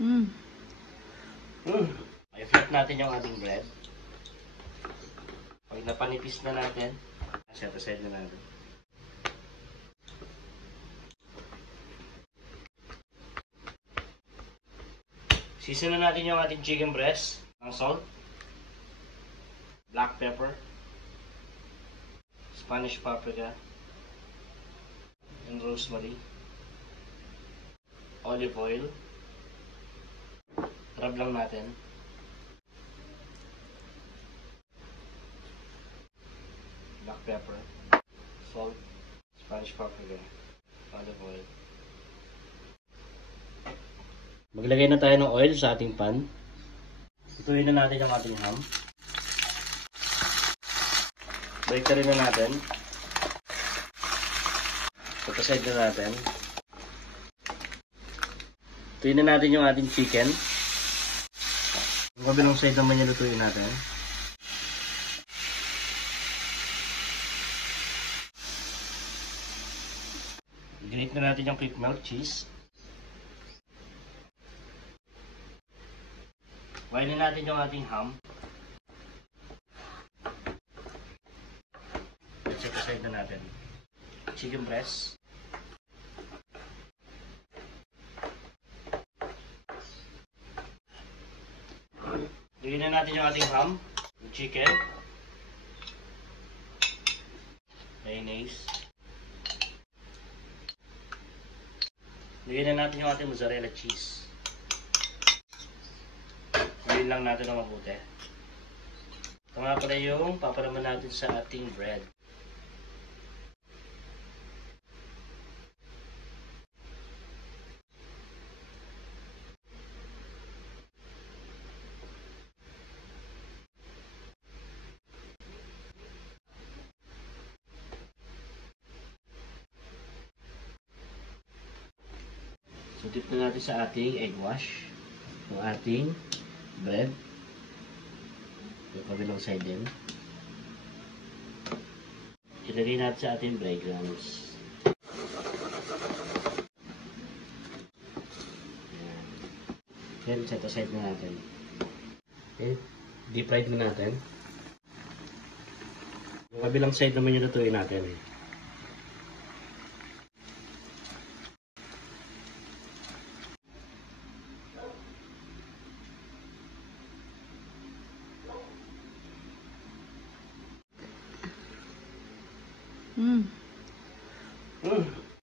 Mm. I-flip natin yung ating bread. Pag napanipis na natin, set aside na natin. Season na natin yung ating chicken breast ng salt, black pepper, Spanish paprika, and rosemary, olive oil. Rub lang natin. Black pepper, salt, Spanish paprika, olive oil. Maglagay na tayo ng oil sa ating pan. Ituin na natin ang ating ham. Bakery na natin. Pagkaside na natin. Ituin na natin yung ating chicken. Yung kabilang side naman yung lutuin natin. Grate na natin yung quick melt cheese. Wainin natin yung ating ham. Set aside na natin. Chicken breast. Lagyan na natin yung ating ham, yung chicken, mayonnaise. Lagyan na natin yung ating mozzarella cheese. Ngayon lang natin na mabuti. Ito nga pala yung papalaman natin sa ating bread. So dip na natin sa ating egg wash. Yung ating bread. Yung kabilang side din. Ilagay natin sa ating breadcrumbs. Then set aside na natin. Okay. Deep fried na natin. Yung kabilang side naman yung lutuin natin. Mm.